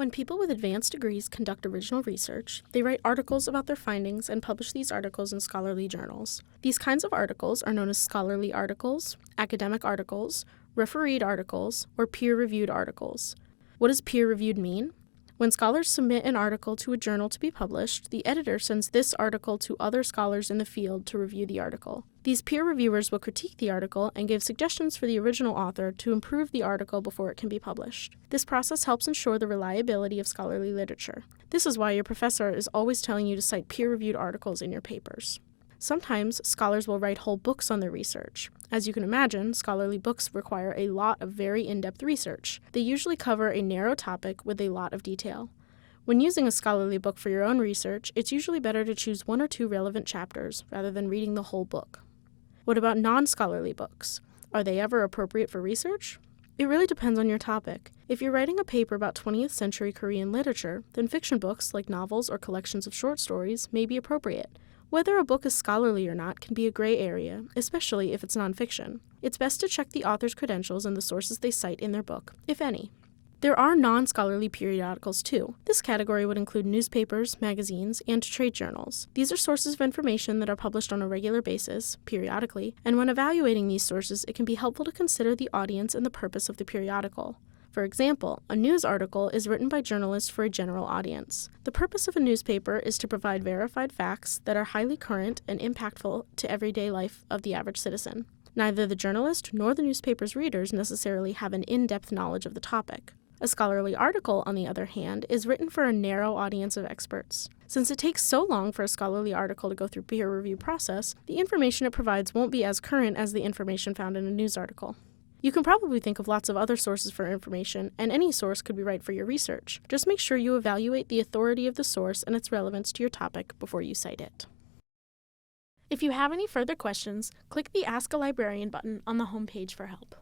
When people with advanced degrees conduct original research, they write articles about their findings and publish these articles in scholarly journals. These kinds of articles are known as scholarly articles, academic articles, refereed articles, or peer-reviewed articles. What does peer-reviewed mean? When scholars submit an article to a journal to be published, the editor sends this article to other scholars in the field to review the article. These peer reviewers will critique the article and give suggestions for the original author to improve the article before it can be published. This process helps ensure the reliability of scholarly literature. This is why your professor is always telling you to cite peer-reviewed articles in your papers. Sometimes scholars will write whole books on their research. As you can imagine, scholarly books require a lot of very in-depth research. They usually cover a narrow topic with a lot of detail. When using a scholarly book for your own research, it's usually better to choose 1 or 2 relevant chapters rather than reading the whole book. What about non-scholarly books? Are they ever appropriate for research? It really depends on your topic. If you're writing a paper about 20th century Korean literature, then fiction books like novels or collections of short stories may be appropriate. Whether a book is scholarly or not can be a gray area, especially if it's nonfiction. It's best to check the author's credentials and the sources they cite in their book, if any. There are non-scholarly periodicals too. This category would include newspapers, magazines, and trade journals. These are sources of information that are published on a regular basis, periodically, and when evaluating these sources, it can be helpful to consider the audience and the purpose of the periodical. For example, a news article is written by journalists for a general audience. The purpose of a newspaper is to provide verified facts that are highly current and impactful to everyday life of the average citizen. Neither the journalist nor the newspaper's readers necessarily have an in-depth knowledge of the topic. A scholarly article, on the other hand, is written for a narrow audience of experts. Since it takes so long for a scholarly article to go through peer review process, the information it provides won't be as current as the information found in a news article. You can probably think of lots of other sources for information, and any source could be right for your research. Just make sure you evaluate the authority of the source and its relevance to your topic before you cite it. If you have any further questions, click the Ask a Librarian button on the homepage for help.